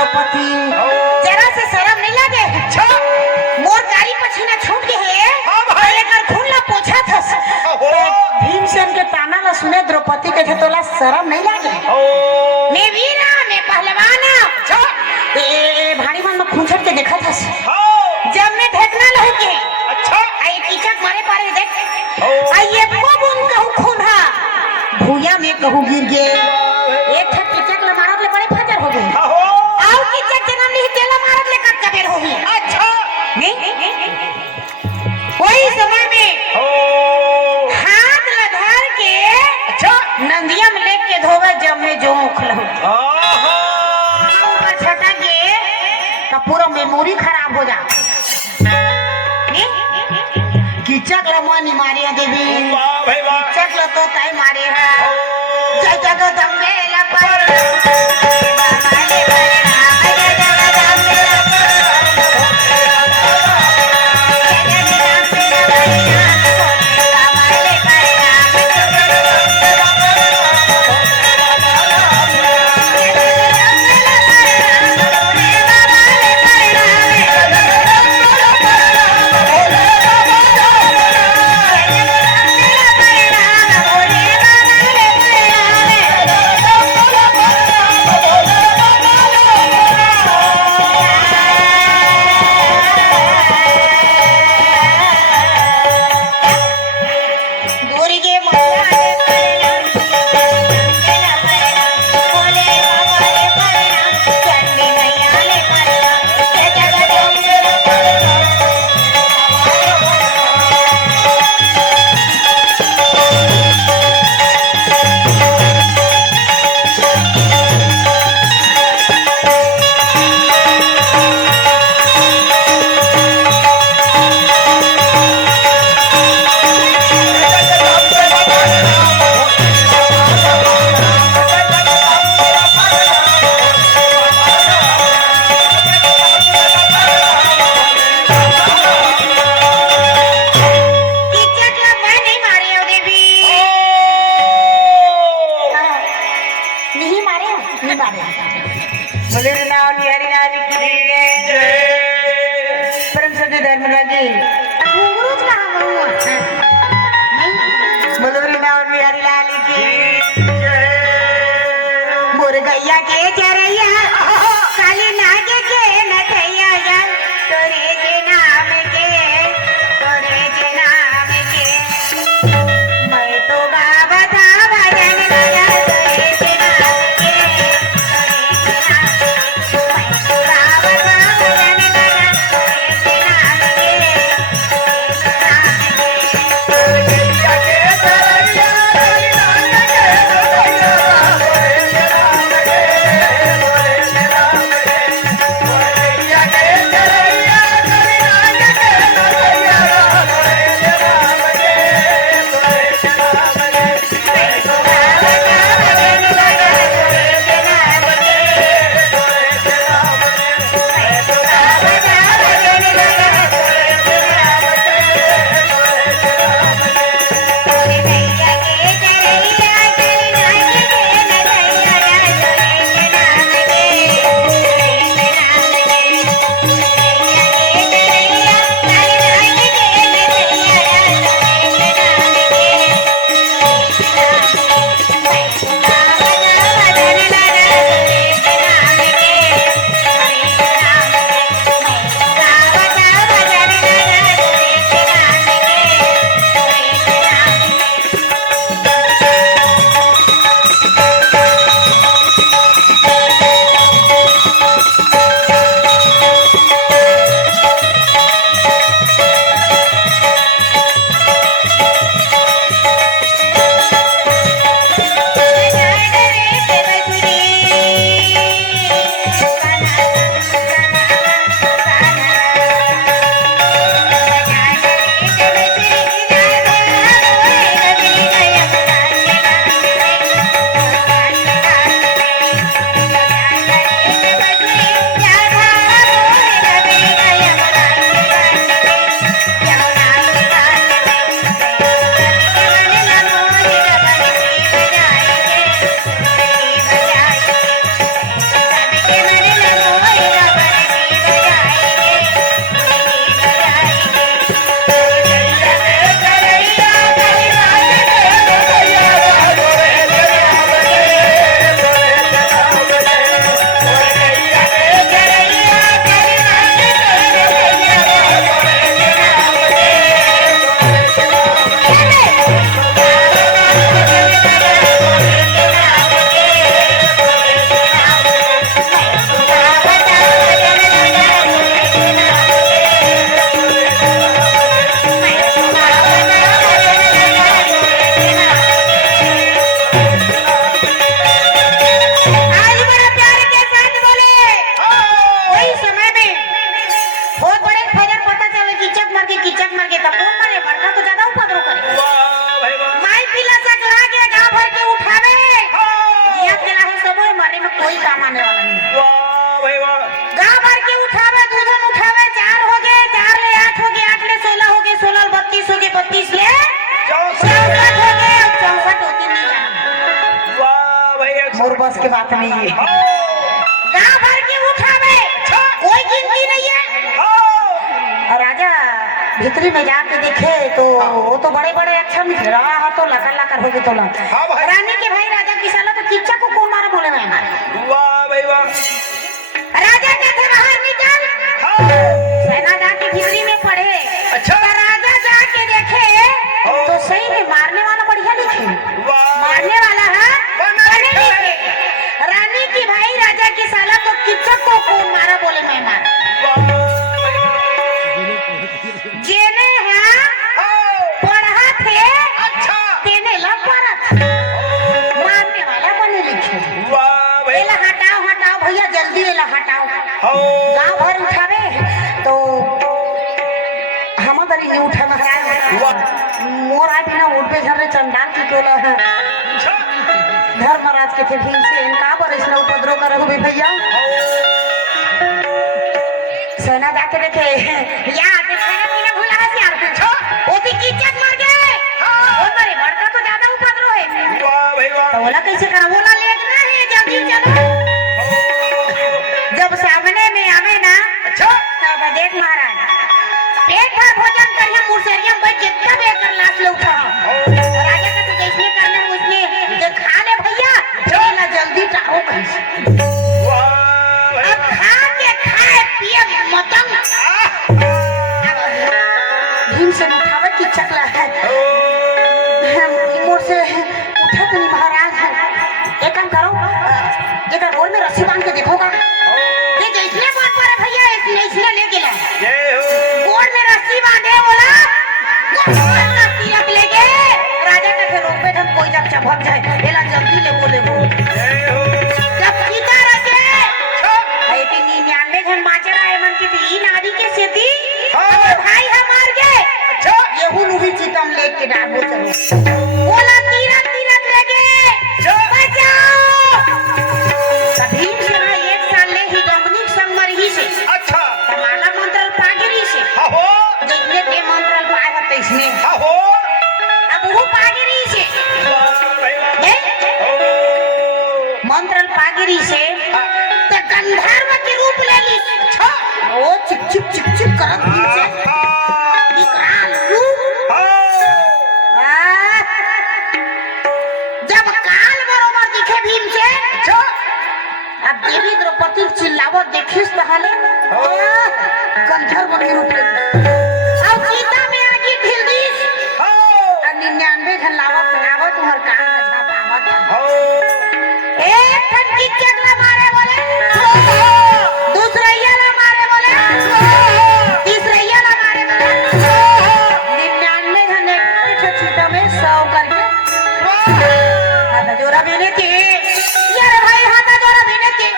द्रौपदी जरा से शर्म नहीं लगे। मोर गाड़ी पछीना छूट गए है लेकर खून ला पोछा था भीमसेन के ताना ला सुने द्रौपदी के तोला शर्म नहीं लगे। मैं वीरा मैं पहलवान ए भाड़ी मन में खूंचट के देखा था जब मैं ढेकना लहू के आई कीचक मारे पारे देख आई ये को बुन कहू खून हा भूया में कहू गिर गए एक ठक कीचक ला मारत ले बड़े फजर हो गए आओ कीचक जन्म नहीं तेला मारत ले कब कबेर हो गई। अच्छा नहीं वही समय में हाथ लधार के अच्छा नंदिया में लेके धोवे जब में जो उखलहू छटा के तो पूरा मेमोरी खराब हो जा कीचक ला मानी मारे देवी कीचक ला तो ताई मारे है जय जगदम्बे ला पर मोर बस के बात नहीं है। गांव भर के उठावे कोई गिनती नहीं है। और राजा भीतरी में जाके देखे तो वो तो बड़े बड़े अक्षर रहा तो लकर लकर हो गए तो रानी के भाई राजा की साला तो किच्चा को कौन मारा बोले मैं मारे। वाह भाई वाह। राजा कहते बाहर निकल। सेना जाके भीतरी में पड़े। अच्छा। तो राजा जाके देखे तो सही में मारने वाला बढ़िया लिखे। मारने वाला है बने लिखे। रानी की भाई राजा की साला तो किच्चा को कौन मारा बोले मैं मारा। जेने है पढ़ा थे अच्छा तेने लपरत मारने वाला बने लिखे। वाह भाई। एला हटाओ हटाओ भैया जल्दी एला हटाओ। गांव भर उठावे तो हम बड़ी नहीं उठा महाराज मोर आए बिना उठ पे झरे चंदान की टोला है धर्मराज के थे भीम से इनका पर इसने उपद्रव कर रहे भैया। सेना जाके देखे यार सेना पीना भूला है यार ओती की इज्जत मर गए। वो बड़े बड़का तो ज्यादा उपद्रव है। वाह भाई वाह। तो बोला कैसे करा बोला लेना है जल्दी चलो। जब सामने में आवे ना अच्छा तब देख महाराज पेट भर भोजन करिए मुर्सरिया बैठ जितना भी कर लाश ले उठा। राजा का तो जैसे करना उसने ये खा ले भैया चला जल्दी टाओ कैसे। अब खा के खाए पिए मतंग भीम से उठावे की चकला है। मोर से उठा तो नहीं महाराज एक काम करो एक रोड में रस्सी बांध के देखोगा ये जैसने बात पर भैया इसने ले गेला गोड़ में रस्सी बांधे बोला रस्सी रख ले गे राजा का फिर रोक पे जब कोई जब चबक जाए एला जल्दी ले बोले वो जब सीता रखे है कि 99 जन माचरा है मन की तीन आदि के सेती भाई है मार गए। अच्छा ये हुन भी चितम लेके डालो चलो बोला तीरथ तीरथ ले गए बचाओ। कभी से ना एक साल ले ही डोमिनिक संगमर ही से अच्छा माला मंत्र पागिरी से हो जितने के मंत्र पाए होते इसमें हो अब वो पागिरी से मंत्र पागिरी से तो गंधर्व के रूप ले ली। वो चिप चिप चिप चिप करत भीम से विकराल रूप। जब काल बरोबर दिखे भीम से अब देवी द्रौपदी चिल्लावत देखिस तहाले गंधर्व के रूप ले अब सीता में आगे ढिल दीस 99 घन लावत लावत तुम्हार कान अच्छा पावत एक ठन की चकला मारे बोले दूसरा याला मारे बोले तीसरा याला मारे बोले 99 घन एक छीटा में 100 करके हाथ जोरा मैंने के यार भाई हाथ जोरा मैंने के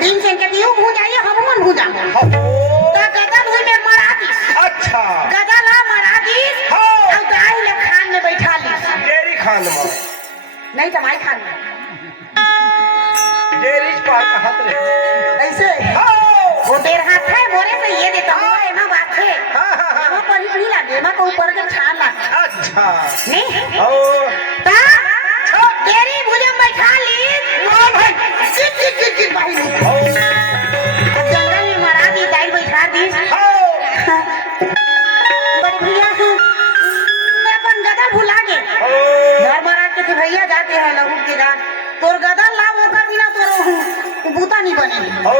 भीमसेन के दियो भू जाइए हम मन भू जा ता गदन हुई में मरा दी अच्छा गदला मरा दी हाँ। और गाय ले खान में बैठा ली डेरी खान में नहीं तो माई खान में डेरी पार कहाँ रे ऐसे हाँ वो देर हाथ है मोरे से ये देता हूँ एमा बात है हाँ, हाँ, हाँ। एमा पर नहीं लगे एमा को ऊपर के छान ला अच्छा नहीं ओ ता तेरी भुजम बैठा ली हाँ भाई किट भाई ओ जंगल में मरा दी दाई बैठा दी हाँ बड़ी भैया मैं अपन गदा भुला गए ओ घर मरा के थे भैया जाते हैं लहू के गान तोर गदा लाभ होकर बिना तोर बूता नहीं बनेगी ओ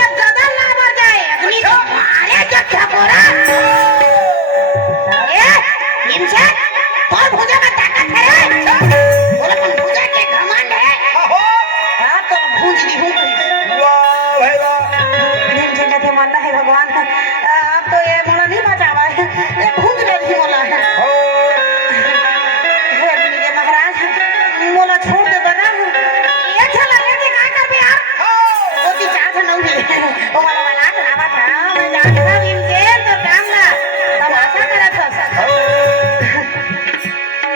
जब गदा ला मर जाए अग्नि तो मारे जब ठकोरा अरे भीमसेन तोर भुजा में ताकत है बोला कौन भुजा के घमंड है हाँ तो भूंज दी हूँ वाह भाई वाह भीमसेन ने मानना है भगवान अब तो ये मोला नहीं बचावा है ये भूंज रही मोला है ओ हे अग्नि के महाराज मोला छोड़ दे बना ये चला लेके का कर बे यार वो ती चाह न हुई ओ वाला वाला लावा था मैं जानता भीमसेन तो काम ना तमाशा करत हस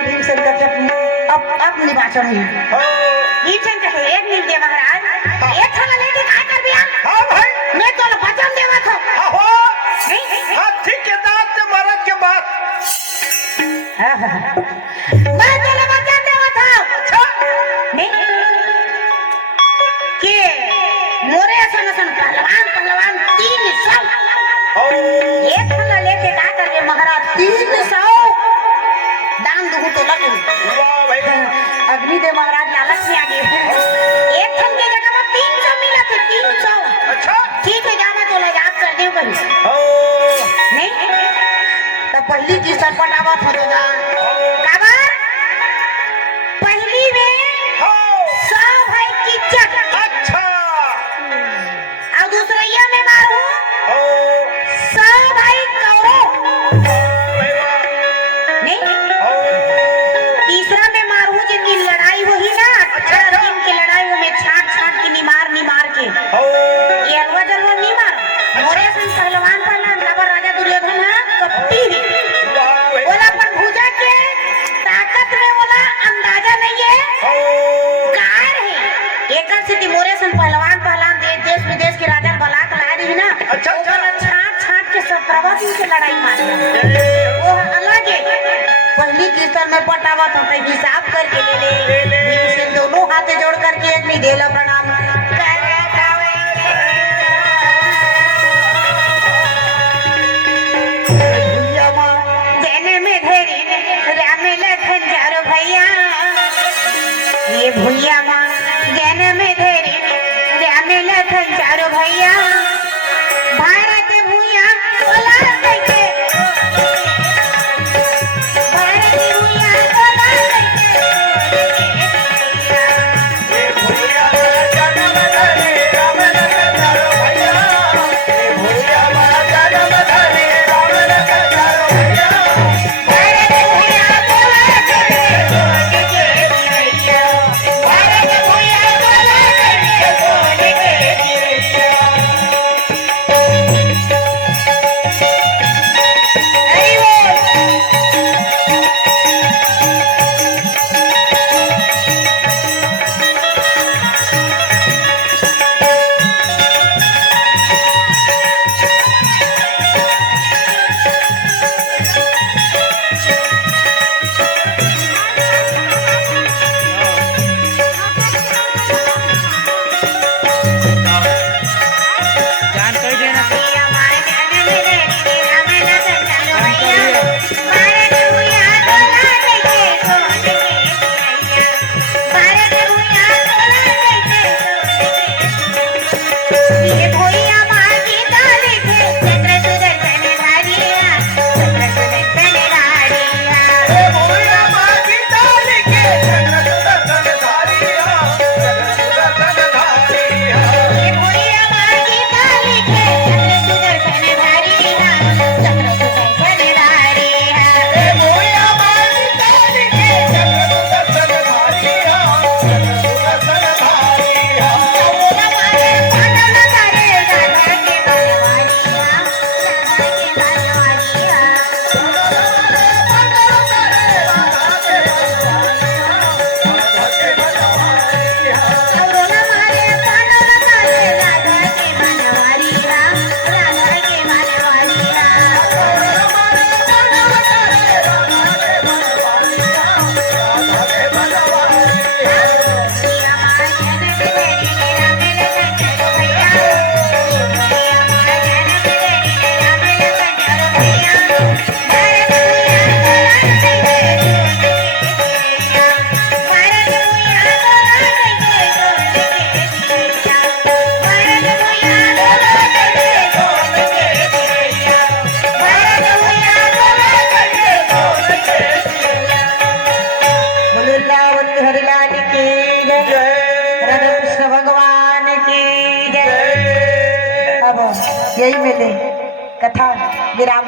भीमसेन का जब अब निवाचन है भीमसेन कहे एक मिल दे महाराज एक चला लेके का कर बे यार हाँ भाई मैं तो वचन देवा था आहो नहीं हाथी के दांत से मरद के बाद मैं तो वचन देवा था अच्छा नहीं के मोरे सन पहलवान 300 ओ एक खला लेके का करके महाराज 300 दाम दूं तो लगे वाह भाई अग्नि देव महाराज लालच में आ गए एक खन के जगह में 300 मिला थे 300 अच्छा ठीक है जाना तो ले याद कर दे कहीं ओ नहीं तो पहली की सरपटावत हो जाएगा काबर पहली में हो 100 भाई किचक अच्छा और दूसरे में मारू ओ 100 भाई कौरो भाई वाह नहीं ओ तीसरा में मारू जिनकी लड़ाई हुई ना 18 दिन की लड़ाई में छाट के निमार के ओ ये अलवा जलवा नहीं मार मोरे सन पहलवान काबर राजा दुर्योधन है कपटी है वाह भाई बोला पर भुजा के ताकत में बोला अंदाजा नहीं है ओ कार है एकर से मोरे सन पहलवान देश विदेश के राजा बलाक ला रही ना अच्छा, वो वाला छाट के 17 दिन की लड़ाई मार वो अलग है पहली कीर्तन में पटावत होता है हिसाब करके ले से दोनों हाथ जोड़ करके एक नहीं देला प्रणाम देने में ढेरी राम लखन चारो भैया ये भैया माँ देने में ढेरी राम लखन चारो भैया भारत भूया बोला कैसे भारत भूया बोला हरिलाल की जय, राधा कृष्ण भगवान की जय। अब यही मेले कथा विराम।